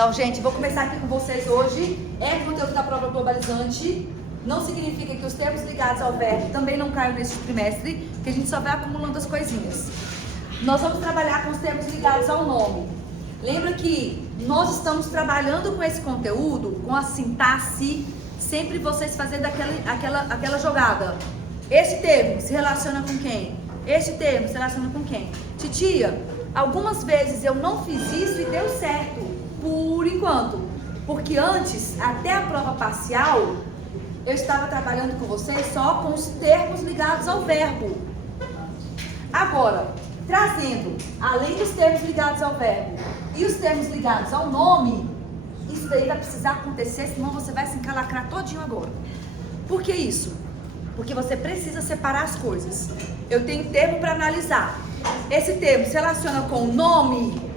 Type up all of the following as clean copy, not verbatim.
Então, gente, vou começar aqui com vocês hoje. É conteúdo da prova globalizante. Não significa que os termos ligados ao verbo também não caiam neste trimestre, que a gente só vai acumulando as coisinhas. Nós vamos trabalhar com os termos ligados ao nome. Lembra que nós estamos trabalhando com esse conteúdo, com a sintaxe, sempre vocês fazendo aquela jogada. Este termo se relaciona com quem? Este termo se relaciona com quem? Titia, algumas vezes eu não fiz isso e deu certo, por enquanto. Porque antes, até a prova parcial, eu estava trabalhando com vocês só com os termos ligados ao verbo. Agora, trazendo, além dos termos ligados ao verbo e os termos ligados ao nome, isso daí vai precisar acontecer, senão você vai se encalacrar todinho agora. Por que isso? Porque você precisa separar as coisas. Eu tenho termo para analisar. Esse termo se relaciona com o nome,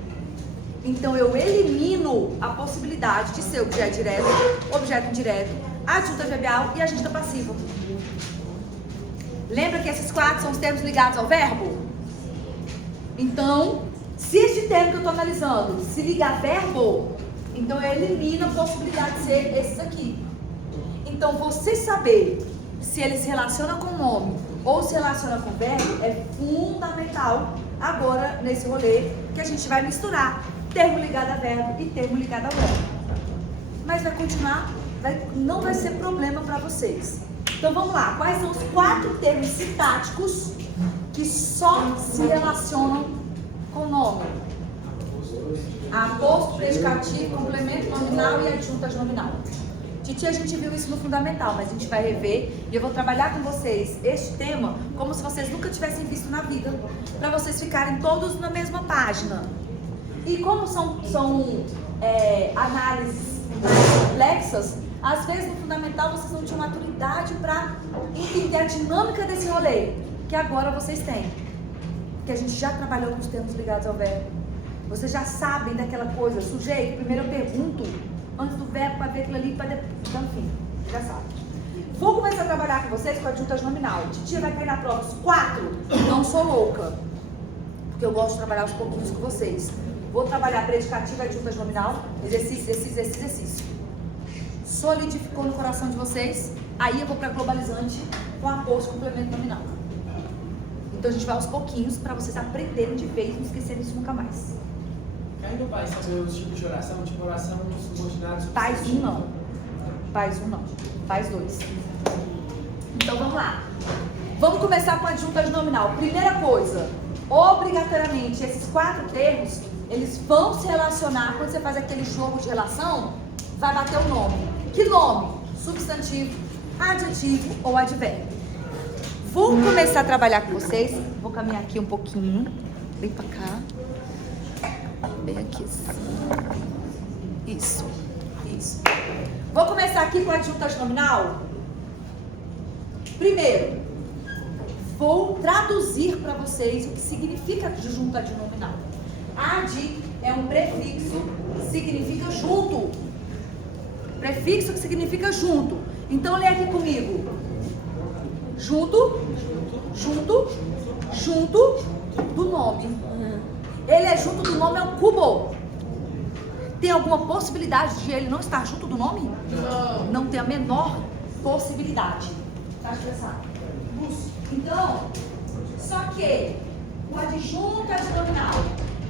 então eu elimino a possibilidade de ser objeto direto, objeto indireto, adjunta adverbial e adjunta passiva. Lembra que esses quatro são os termos ligados ao verbo? Então, se este termo que eu estou analisando se liga a verbo, então eu elimino a possibilidade de ser esses aqui. Então, você saber se ele se relaciona com o nome ou se relaciona com o verbo é fundamental agora nesse rolê que a gente vai misturar termo ligado a verbo e termo ligado ao verbo. Mas vai continuar, não vai ser problema para vocês. Então vamos lá, quais são os quatro termos sintáticos que só se relacionam com o nome? Aposto, predicativo, complemento nominal e adjunta nominal. Titia, a gente viu isso no fundamental, mas a gente vai rever e eu vou trabalhar com vocês este tema como se vocês nunca tivessem visto na vida, para vocês ficarem todos na mesma página. E como são análises complexas, às vezes no fundamental vocês não tinham maturidade para entender a dinâmica desse rolê, que agora vocês têm. Que a gente já trabalhou com os termos ligados ao verbo. Vocês já sabem daquela coisa, sujeito, primeiro eu pergunto, antes do verbo, para ver aquilo ali, para depois. Então, enfim, já sabe. Vou começar a trabalhar com vocês com a adjunta nominal. Titia vai cair na prova os quatro. Não sou louca, porque eu gosto de trabalhar os pouquinhos com vocês. Vou trabalhar predicativo, adjunta nominal, exercício. Solidificou no coração de vocês, aí eu vou para globalizante com aposto complemento nominal. Então a gente vai aos pouquinhos para vocês aprenderem de vez e não esquecerem isso nunca mais. Cai no pai fazer os tipos de oração, tipo oração subordinados. Faz um não. Faz um não. Faz dois. Então vamos lá. Vamos começar com a adjunta nominal. Primeira coisa, obrigatoriamente esses quatro termos, eles vão se relacionar, quando você faz aquele jogo de relação, vai bater o nome. Que nome? Substantivo, adjetivo ou advérbio. Vou começar a trabalhar com vocês. Vou caminhar aqui um pouquinho. Vem pra cá. Bem aqui. Isso. Vou começar aqui com a adjunta nominal. Primeiro, vou traduzir para vocês o que significa adjunta nominal. Ad é um prefixo que significa junto. Prefixo que significa junto. Então, lê aqui comigo. Junto do nome. Ele é junto do nome, é um cubo. Tem alguma possibilidade de ele não estar junto do nome? Não. Não tem a menor possibilidade. Tá expressado? Então, só que o adjunta nominal,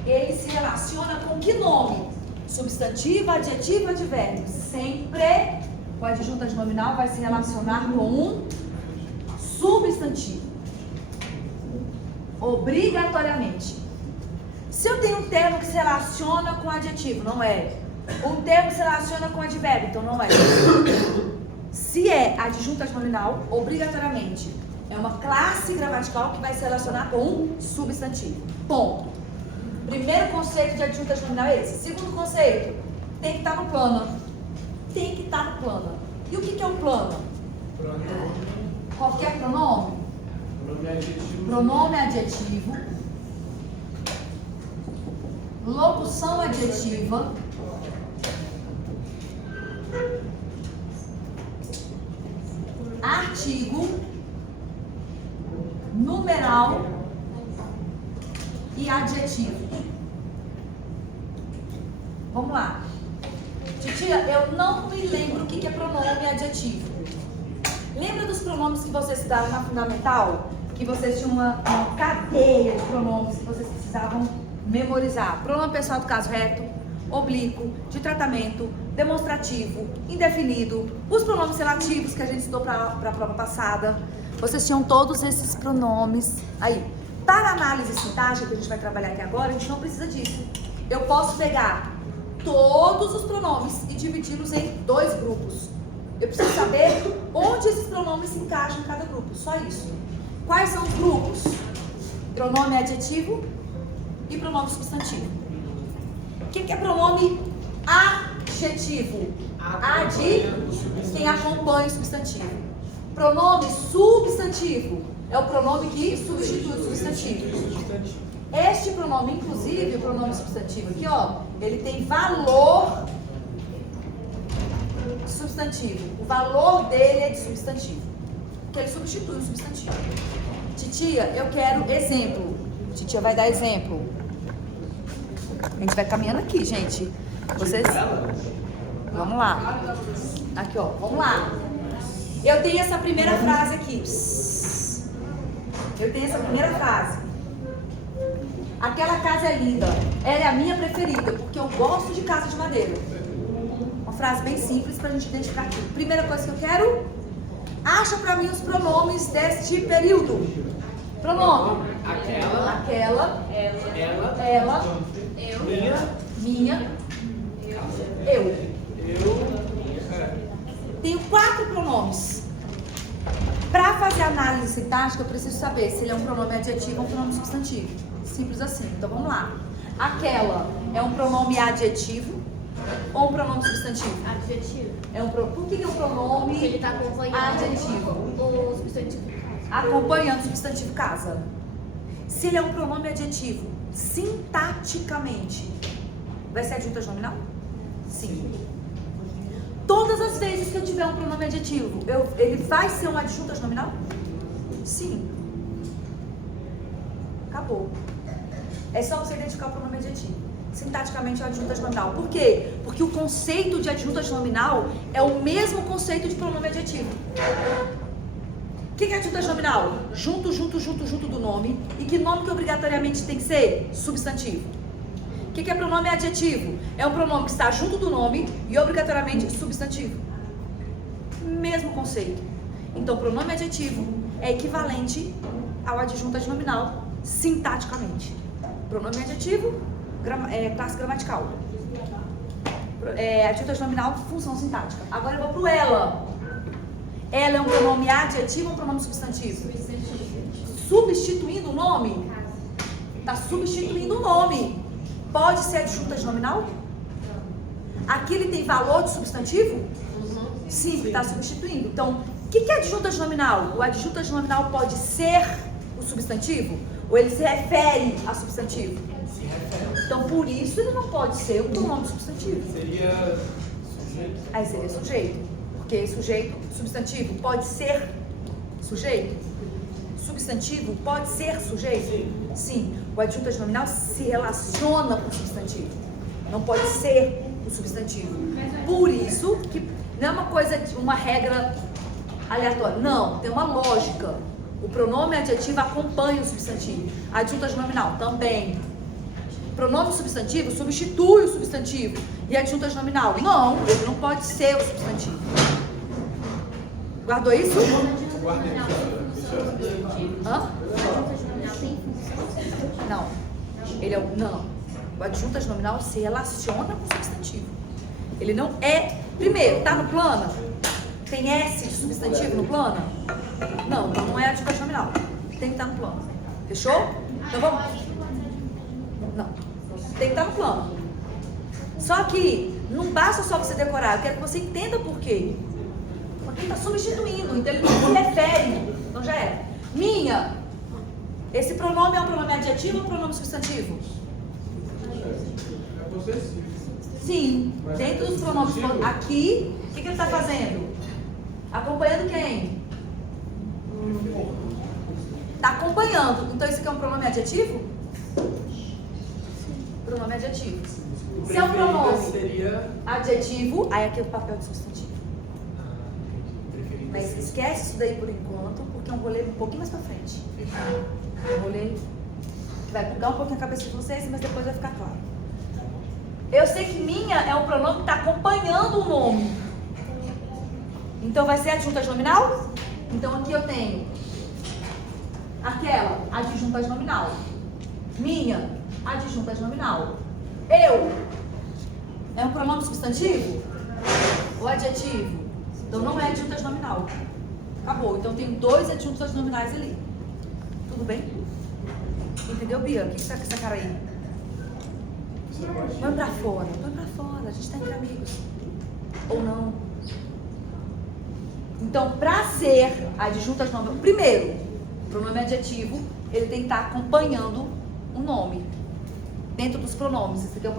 ele se relaciona com que nome? Substantivo, adjetivo, advérbio. Sempre o adjunta nominal vai se relacionar com um substantivo. Obrigatoriamente. Se eu tenho um termo que se relaciona com adjetivo, não é. Um termo que se relaciona com advérbio, então não é. Se é adjunta nominal, obrigatoriamente é uma classe gramatical que vai se relacionar com um substantivo. Ponto. Primeiro conceito de adjunta nominal é esse. Segundo conceito, tem que estar no plano. Tem que estar no plano. E o que é um plano? Qualquer pronome? Pronome adjetivo. Locução adjetiva. Artigo. Numeral. E adjetivo. Vamos lá. Titia, eu não me lembro o que é pronome adjetivo. Lembra dos pronomes que vocês estudaram na Fundamental? Que vocês tinham uma cadeia de pronomes que vocês precisavam memorizar. Pronome pessoal do caso reto, oblíquo, de tratamento, demonstrativo, indefinido, os pronomes relativos que a gente estudou para a prova passada. Vocês tinham todos esses pronomes aí. Para análise sintática, que a gente vai trabalhar aqui agora, a gente não precisa disso. Eu posso pegar todos os pronomes e dividi-los em 2 grupos. Eu preciso saber onde esses pronomes se encaixam em cada grupo, só isso. Quais são os grupos? Pronome adjetivo e pronome substantivo. O que é pronome adjetivo? Quem acompanha o substantivo. Pronome substantivo é o pronome que substitui o substantivo. Este pronome, inclusive, o pronome substantivo aqui, ó, ele tem valor substantivo. O valor dele é de substantivo, porque ele substitui o substantivo. Titia, eu quero exemplo. Titia vai dar exemplo. A gente vai caminhando aqui, gente. Vocês... Vamos lá. Aqui, ó. Vamos lá. Eu tenho essa primeira frase aqui. Eu tenho essa primeira frase. Aquela casa é linda. Ela é a minha preferida, porque eu gosto de casa de madeira. Uma frase bem simples pra gente identificar aqui. Primeira coisa que eu quero. Acha pra mim os pronomes deste período. Pronome. Aquela. Ela. Eu. Minha. Eu. Tenho 4 pronomes. Para fazer análise sintática, eu preciso saber se ele é um pronome adjetivo ou um pronome substantivo. Simples assim. Então vamos lá. Aquela é um pronome adjetivo ou um pronome substantivo? Adjetivo. Por que é um pronome Porque ele está acompanhando adjetivo? o substantivo casa. Acompanhando o substantivo casa. Se ele é um pronome adjetivo, sintaticamente, vai ser adjuntas nominal? Sim. Todas as vezes que eu tiver um pronome adjetivo, ele vai ser um adjuntas nominal? Sim. Acabou. É só você identificar o pronome adjetivo. Sintaticamente é o adjuntas nominal. Por quê? Porque o conceito de adjuntas nominal é o mesmo conceito de pronome adjetivo. O que é adjuntas nominal? Junto do nome. E que nome que obrigatoriamente tem que ser? Substantivo. O que é pronome adjetivo? É um pronome que está junto do nome e obrigatoriamente substantivo. Mesmo conceito. Então, pronome adjetivo é equivalente ao adjuntas nominal sintaticamente. Pronome adjetivo, classe gramatical. Adjuntas nominal, função sintática. Agora eu vou pro ela. Ela é um pronome adjetivo ou um pronome substantivo? Substituindo o nome? Está substituindo o nome. Pode ser adjuntas nominal? Aqui ele tem valor de substantivo? Sim, porque está substituindo. Então, o que é adjuntas nominal? O adjuntas nominal pode ser o substantivo? Ou ele se refere a substantivo? Se refere. Então, por isso ele não pode ser o pronome substantivo. Seria sujeito. Aí seria sujeito. Porque sujeito, substantivo, pode ser sujeito? Substantivo pode ser sujeito? Sim. O adjuntas nominal se relaciona com o substantivo. Não pode ser o substantivo. Por isso que não é uma coisa, uma regra aleatória. Não, tem uma lógica. O pronome adjetivo acompanha o substantivo. Adjuntas nominal também. Pronome substantivo substitui o substantivo. E adjuntas nominal? Não, ele não pode ser o substantivo. Guardou isso? Hã? Não. Ele é o. Não. O adjuntas nominal se relaciona com o substantivo. Ele não é. Primeiro, tá no plano? Tem S de substantivo no plano? Não, então não é adjuntas nominal. Tem que estar no plano. Fechou? Então vamos. Não. Tem que estar no plano. Só que não basta só você decorar. Eu quero que você entenda por quê. Porque ele está substituindo. Então ele não se refere. Então já é. Minha. Esse pronome é um pronome adjetivo ou um pronome substantivo? É possessivo. Sim. Dentro dos pronomes. Aqui, o que ele está fazendo? Acompanhando quem? Está acompanhando. Então isso aqui é um pronome adjetivo? Pronome adjetivo. Se é um pronome seria... adjetivo, aí aqui é o papel de substantivo. entendi. Preferida Mas seria... esquece isso daí por enquanto, porque é um rolê um pouquinho mais pra frente. É um rolê que vai bugar um pouquinho a cabeça de vocês, mas depois vai ficar claro. Eu sei que minha é um pronome que está acompanhando o nome. Então vai ser adjunta nominal? Então aqui eu tenho aquela, adjunta nominal. Minha, adjunta nominal. Eu, é um pronome substantivo? Ou adjetivo? Então não é adjunta nominal. Acabou. Então tem dois adjuntas nominais ali. Tudo bem? Entendeu, Bia? O que você tá com essa cara aí? Põe pra fora. Põe pra fora. A gente tá entre amigos. Ou não. Então, pra ser adjunta nominal... Primeiro, o pronome adjetivo, ele tem que estar acompanhando o nome. Dentro dos pronomes. Esse aqui é o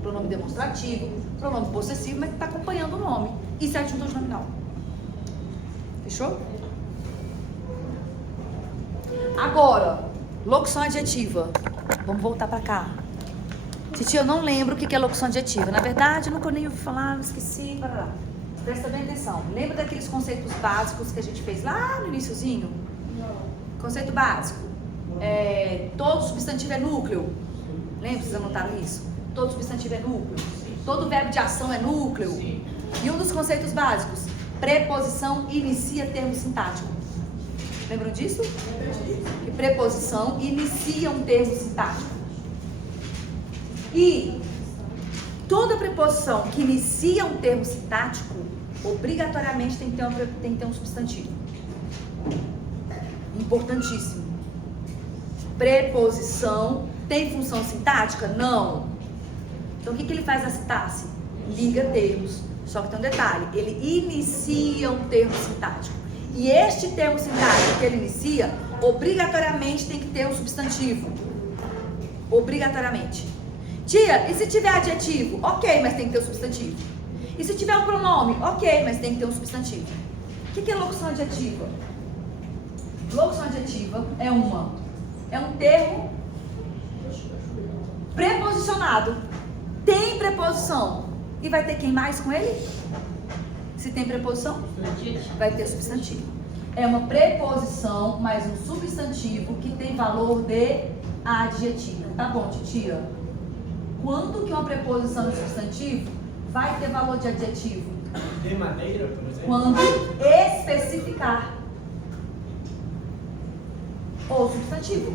pronome demonstrativo, pronome possessivo, mas que está acompanhando o nome. Isso é adjunta nominal. Fechou? Agora, locução adjetiva. Vamos voltar pra cá. Titia, eu não lembro o que é locução adjetiva. Na verdade, eu nunca nem ouvi falar, esqueci. Blá. Presta bem atenção. Lembra daqueles conceitos básicos que a gente fez lá no iniciozinho? Não. Conceito básico. Todo substantivo é núcleo. Lembra? Vocês anotaram isso? Todo substantivo é núcleo. Todo verbo de ação é núcleo. Sim. E um dos conceitos básicos, preposição inicia termo sintático. Lembram disso? Que preposição inicia um termo sintático. E toda preposição que inicia um termo sintático, obrigatoriamente tem que ter um substantivo. Importantíssimo. Preposição tem função sintática? Não. Então o que ele faz na sintaxe? Liga termos. Só que tem um detalhe, ele inicia um termo sintático. E este termo sintático que ele inicia, obrigatoriamente tem que ter um substantivo. Obrigatoriamente. Tia, e se tiver adjetivo? Ok, mas tem que ter um substantivo. E se tiver um pronome? Ok, mas tem que ter um substantivo. O que é locução adjetiva? Locução adjetiva é um termo preposicionado. Tem preposição. E vai ter quem mais com ele? Se tem preposição, vai ter substantivo. É uma preposição mais um substantivo que tem valor de adjetivo. Tá bom, titia? Quando que uma preposição de substantivo vai ter valor de adjetivo? De maneira, por exemplo? Quando especificar o substantivo.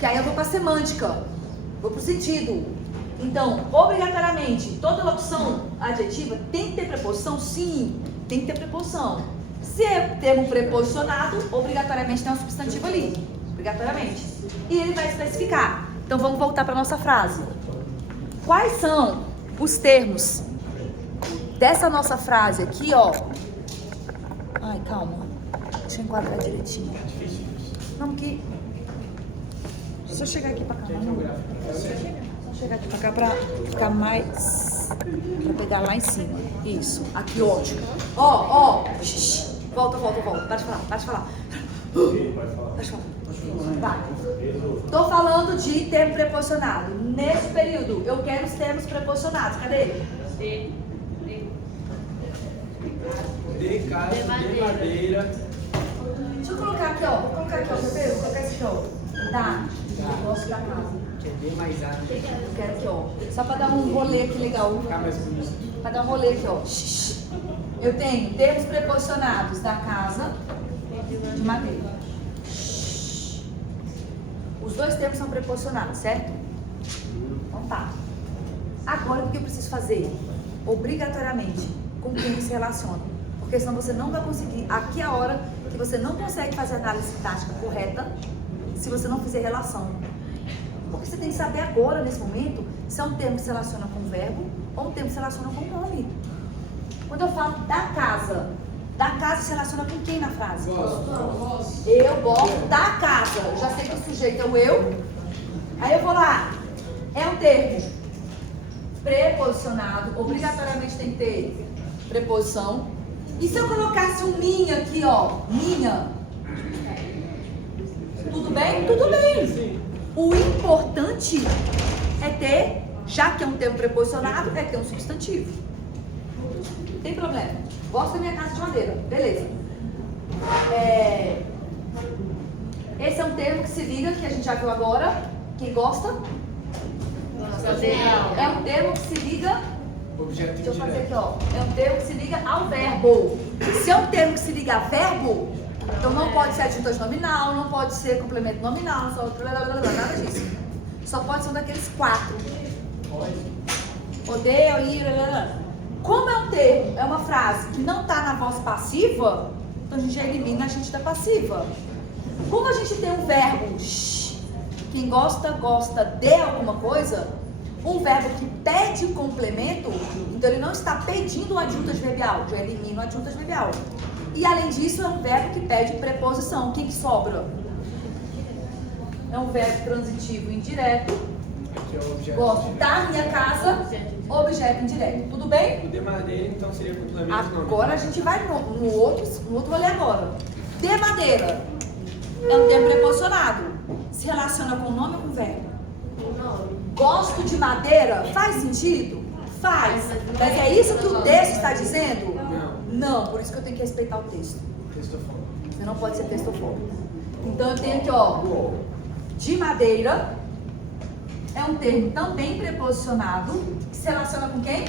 Que aí eu vou para semântica, vou para o sentido. Então, obrigatoriamente, toda locução adjetiva tem que ter preposição? Sim, tem que ter preposição. Se é termo preposicionado, obrigatoriamente tem um substantivo ali. Obrigatoriamente. E ele vai especificar. Então, vamos voltar para a nossa frase. Quais são os termos dessa nossa frase aqui, ó? Ai, calma. Deixa eu enquadrar direitinho. Vamos aqui. Deixa eu chegar aqui para cá. Chegar aqui pra cá pra ficar mais. Pra pegar lá em cima. Isso. Aqui, ótimo. Ó. Volta. Para de falar. Pode falar. Vai. Tô falando de termo preposicionado. Nesse período, eu quero os termos preposicionados. Cadê? De casa, de madeira. Deixa eu colocar aqui, ó. Vou colocar aqui, ó. Quer ver? Vou colocar esse aqui, ó. Tá. Eu gosto da casa. Que é D mais A. Eu quero aqui, ó. Só pra dar um rolê aqui legal. Ficar mais bonito. Pra dar um rolê aqui, ó. Eu tenho termos preposicionados da casa de madeira. Os dois termos são preposicionados, certo? Então tá. Agora o que eu preciso fazer? Obrigatoriamente, com quem se relaciona. Porque senão você não vai conseguir. Aqui é a hora que você não consegue fazer a análise sintática correta se você não fizer relação. Porque você tem que saber agora, nesse momento, se é um termo que se relaciona com o verbo ou um termo que se relaciona com o nome. Quando eu falo da casa se relaciona com quem na frase? Eu gosto da casa. Eu já sei que o sujeito é o eu. Aí eu vou lá. É um termo preposicionado. Obrigatoriamente tem que ter preposição. E se eu colocasse um minha aqui, ó? Minha. Tudo bem? Tudo bem. O importante é ter, já que é um termo preposicionado, é ter um substantivo. Não tem problema. Gosto da minha casa de madeira. Beleza. Esse é um termo que se liga, que a gente já viu agora. Quem gosta? É um termo que se liga. Objeto Deixa eu fazer aqui, indireto. ó. É um termo que se liga ao verbo. Se é um termo que se liga a verbo, então não pode ser adjuntas nominal, não pode ser complemento nominal, nada disso. Só pode ser um daqueles 4. Odeio, ir, Como é um termo, é uma frase que não está na voz passiva, então a gente já elimina a gente da passiva. Como a gente tem um verbo, quem gosta, gosta de alguma coisa, um verbo que pede complemento, então ele não está pedindo o adjunto adverbial, já elimina o adjunto adverbial. E além disso, é um verbo que pede preposição. O que sobra? É um verbo transitivo indireto. Aqui é o objeto Gosto indireto. da minha casa, objeto indireto. Tudo bem? O de madeira, então, seria complemento nominal. Agora a gente vai no outro rolê agora. De madeira. É um termo preposicionado. Se relaciona com nome ou com verbo? Gosto de madeira? Faz sentido? Faz. Mas é isso que o texto está dizendo? Não, por isso que eu tenho que respeitar o texto. Textofone. Você não pode ser textofóbico. Então eu tenho aqui, ó, de madeira é um termo também preposicionado que se relaciona com quem?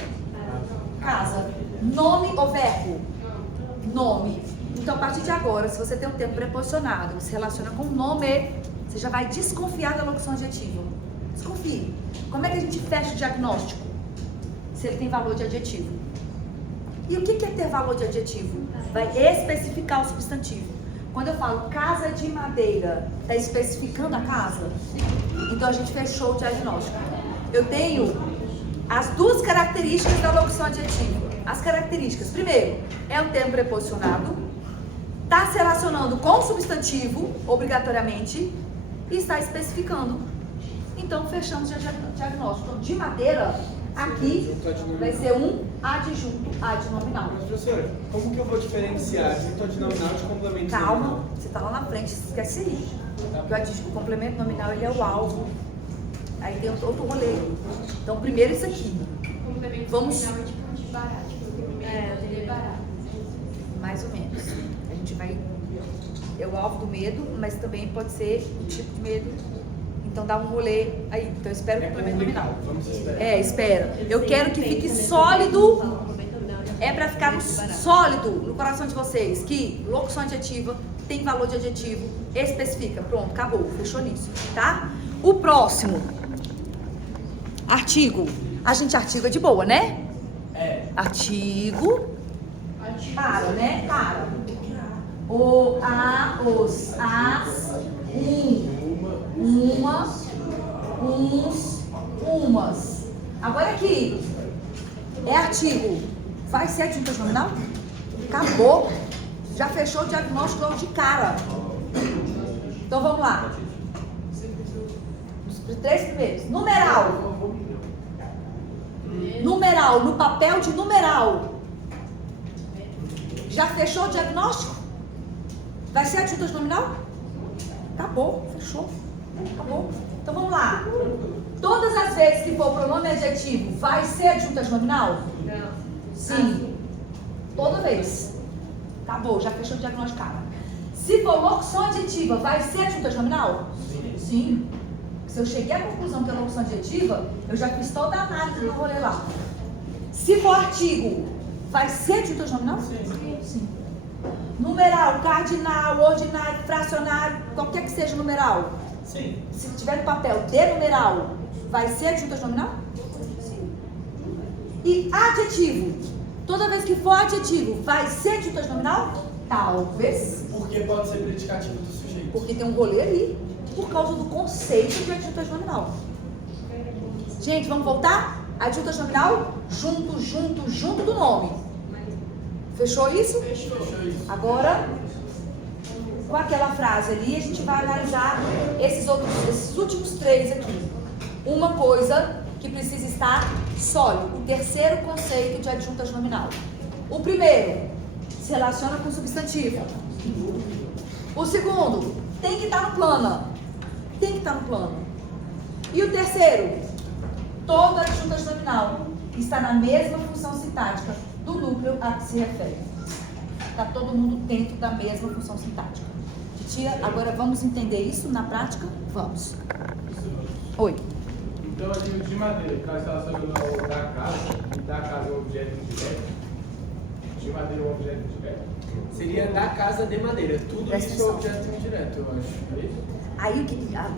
Casa. Nome ou verbo? Nome. Então a partir de agora, se você tem um termo preposicionado que se relaciona com nome, você já vai desconfiar da locução adjetiva. Desconfie. Como é que a gente fecha o diagnóstico? Se ele tem valor de adjetivo. E o que é ter valor de adjetivo? Vai especificar o substantivo. Quando eu falo casa de madeira, está especificando a casa? Então a gente fechou o diagnóstico. Eu tenho as duas características da locução adjetiva. As características, primeiro, é um termo preposicionado, está se relacionando com o substantivo, obrigatoriamente, e está especificando. Então fechamos o diagnóstico. Então, de madeira, aqui vai ser um adjunto adnominal. Mas, professora, como que eu vou diferenciar adjunto adnominal de complemento Calma, nominal? você está lá na frente, esquece aí. Porque o complemento nominal ele é o alvo. Aí tem outro rolê. Então, primeiro isso aqui. Vamos. Mais ou menos. A gente vai. É o alvo do medo, mas também pode ser o tipo de medo. Então dá um rolê aí. Então eu espero o complemento nominal. Vamos esperar. Espera. Eu quero que fique sólido. É pra ficar sólido no coração de vocês que locução adjetiva tem valor de adjetivo, especifica. Pronto, acabou. Fechou nisso, tá? O próximo. Artigo. A gente artigo é de boa, né? Artigo. Para, né? Para. O, a, os, as, uma, uns, umas. Agora aqui. É artigo. Vai ser adjunto nominal? Acabou. Já fechou o diagnóstico logo de cara. Então vamos lá. Os 3 primeiros. Numeral. Numeral, no papel de numeral. Já fechou o diagnóstico? Vai ser adjunto nominal? Acabou, fechou. Acabou. Então vamos lá. Todas as vezes que for pronome adjetivo, vai ser adjunto nominal? Não. Sim. Toda vez. Acabou, já fechou o diagnóstico, cara. Se for locução adjetiva, vai ser adjunto nominal? Sim. Se eu cheguei à conclusão que é locução adjetiva, eu já fiz toda a análise no rolê lá. Se for artigo, vai ser adjunto nominal? Sim. Numeral, cardinal, ordinário, fracionário, qualquer que seja numeral. Sim. Se tiver no papel de numeral, vai ser adjunto nominal? Sim. E adjetivo, toda vez que for adjetivo, vai ser adjunto nominal? Talvez. Porque pode ser predicativo do sujeito. Porque tem um rolê ali, por causa do conceito de adjunto nominal. Gente, vamos voltar? Adjunto nominal, junto do nome. Fechou isso? Fechou isso. Agora, com aquela frase ali, a gente vai analisar esses últimos 3 aqui. Uma coisa que precisa estar sólido. O terceiro conceito de adjunto nominal. O primeiro, se relaciona com o substantivo. O segundo, tem que estar no plano. Tem que estar no plano. E o terceiro, Toda adjunta nominal está na mesma função sintática do núcleo a que se refere. Está todo mundo dentro da mesma função sintática. Titia, agora vamos entender isso na prática? Vamos. Oi. Então, a gente de madeira, caso está falando da casa, e da casa é um objeto indireto, de madeira é um objeto indireto, seria da casa de madeira. Tudo Presta isso é atenção. objeto indireto, eu acho. É isso? Aí a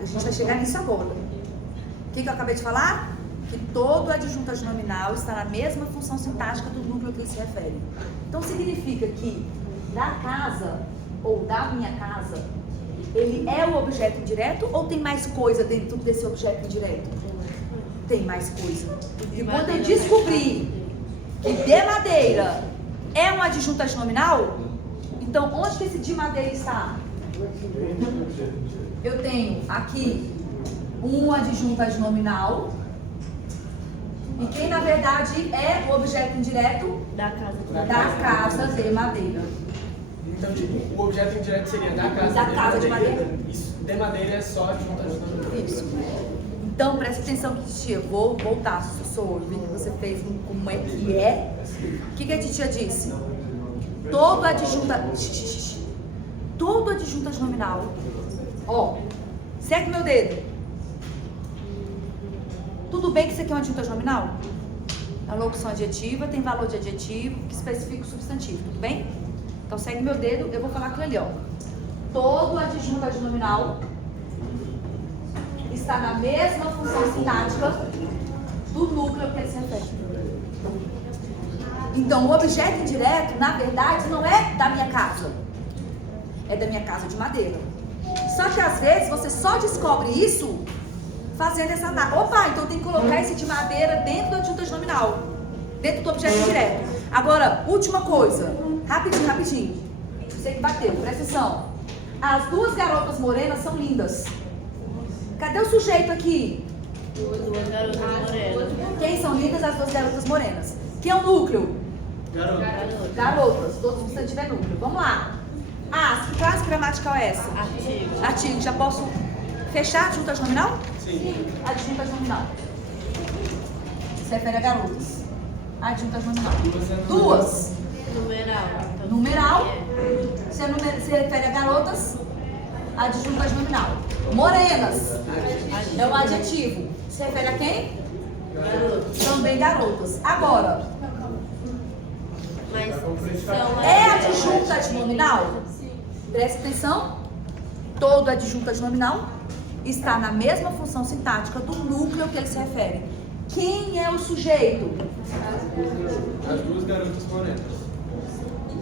gente vai chegar nisso agora. O que eu acabei de falar? Que todo adjunto nominal está na mesma função sintática do núcleo a que ele se refere. Então significa que da casa ou da minha casa, ele é o objeto indireto ou tem mais coisa dentro desse objeto indireto? Tem mais coisa. E quando eu descobrir que de madeira é um adjunto nominal, então onde que esse de madeira está? Eu tenho aqui um adjunto nominal. E quem na verdade é o objeto indireto? Da casa. Da casa de madeira. Então, tipo, o objeto indireto seria da casa, Da casa de madeira. Isso, de madeira é só adjunta nominal. Isso. Então presta atenção que titia, vou voltar, professor, eu vi que você fez como é que é. O que a titia disse? Todo adjunta nominal. Ó, segue meu dedo. Tudo bem que isso aqui é uma adjunta nominal? A locução adjetiva tem valor de adjetivo que especifica o substantivo, tudo bem? Então segue meu dedo, eu vou falar aquilo ali, ó. Todo adjunto nominal está na mesma função sintática do núcleo que ele se refere. Então, o objeto indireto, na verdade, não é da minha casa. É da minha casa de madeira. Só que às vezes você só descobre isso fazendo essa análise. Opa, então tem que colocar esse de madeira dentro do adjunto nominal, dentro do objeto indireto. Agora, última coisa, rapidinho. Você que bateu, presta atenção. As duas garotas morenas são lindas. Cadê o sujeito aqui? Duas garotas morenas. Quem são lindas? As duas garotas morenas. Quem é o núcleo? Garotas. Todo substantivo é núcleo. Vamos lá. Que classe gramatical é essa? Artigo. Artigo. Já posso fechar adjunta nominal? Sim. Adjunta nominal. Se refere a garotas. Adjunta nominal. Duas. Numeral. Numeral. Se refere a garotas. Adjunta nominal. Morenas. É um adjetivo. Se refere a quem? Garoto. Também garotas. Agora, Mas são é adjunta nominal? Presta atenção. Todo adjunto nominal está na mesma função sintática do núcleo que ele se refere. Quem é o sujeito? As duas garotas morenas.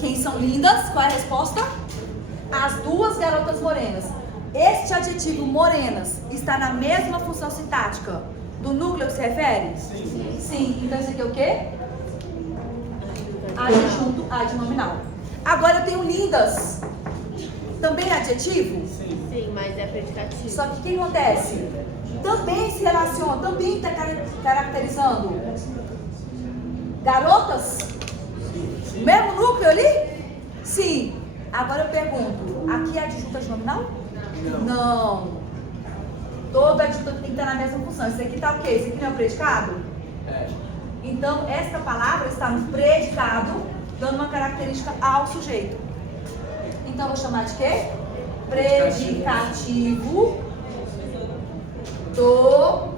Quem são lindas? Qual é a resposta? As duas garotas morenas. Este adjetivo morenas está na mesma função sintática do núcleo que se refere? Sim. Sim. Então isso aqui é o quê? Adjunto adnominal. Agora eu tenho lindas. Também é adjetivo? Sim, mas é predicativo. Só que o que acontece? Também se relaciona, também está caracterizando garotas? Mesmo núcleo ali? Sim. Agora eu pergunto, aqui é adjunta nominal? Não. Todo adjunto tem que estar na mesma função. Isso aqui está o quê? Isso aqui não é o predicado? É. Então, esta palavra está no predicado, dando uma característica ao sujeito. Então, eu vou chamar de quê? Predicativo do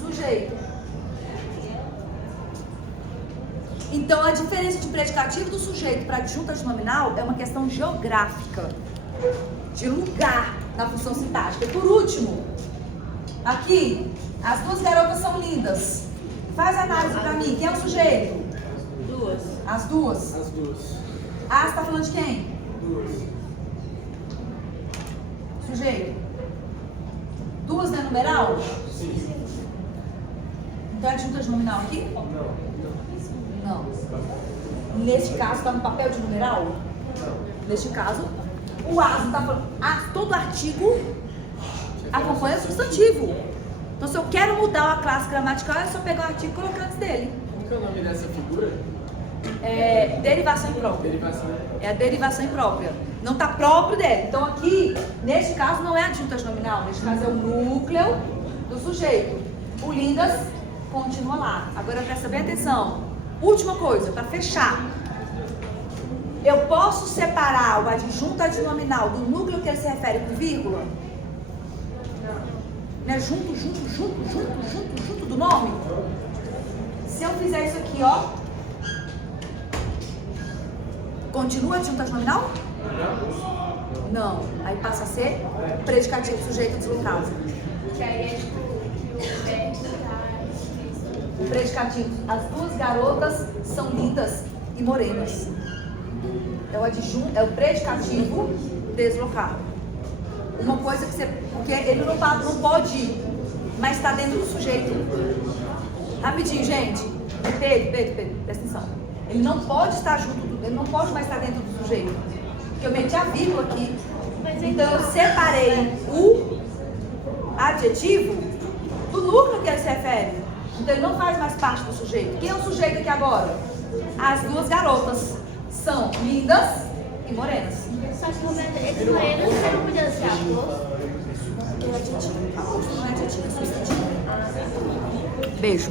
sujeito. Então, a diferença de predicativo do sujeito para adjunta nominal é uma questão geográfica, de lugar na função sintática. E por último, aqui, as duas garotas são lindas. Faz a análise para mim. Quem é o sujeito? Duas. As duas. As duas. Você está falando de quem? Duas. Sujeito. Duas não é numeral? Sim. Então é adjunta nominal aqui? Não. Neste caso, está no papel de numeral? Neste caso, o as está falando. Todo artigo acompanha o substantivo. Então, se eu quero mudar uma classe gramatical, é só pegar o artigo e colocar antes dele. Como que é o nome dessa figura? É derivação imprópria. Derivação. É a derivação imprópria. Não está próprio dele. Então, aqui, neste caso, não é adjunta nominal. Neste caso, é o núcleo do sujeito. O lindas continua lá. Agora presta bem atenção. Última coisa, para fechar. Eu posso separar o adjunto adnominal do núcleo que ele se refere com vírgula? Não é junto do nome? Se eu fizer isso aqui, ó, continua adjunto adnominal? Não. Aí passa a ser predicativo sujeito deslocado. Que aí é tipo que o verbo tá. Predicativo. As duas garotas são lindas e morenas. É o adjunto, é o predicativo deslocado. Uma coisa que você. Porque ele não pode ir, mas está dentro do sujeito. Rapidinho, gente. Pedro, presta atenção. Ele não pode estar junto, ele não pode mais estar dentro do sujeito. Porque eu meti a vírgula aqui. Então eu separei o adjetivo do núcleo que ele se refere. Então ele não faz mais parte do sujeito. Quem é o sujeito aqui agora? As duas garotas são lindas e morenas. Só que esse morenos você não podia ser avô. Porque é adjetivo. Não é adjetivo, é substantivo. Beijo.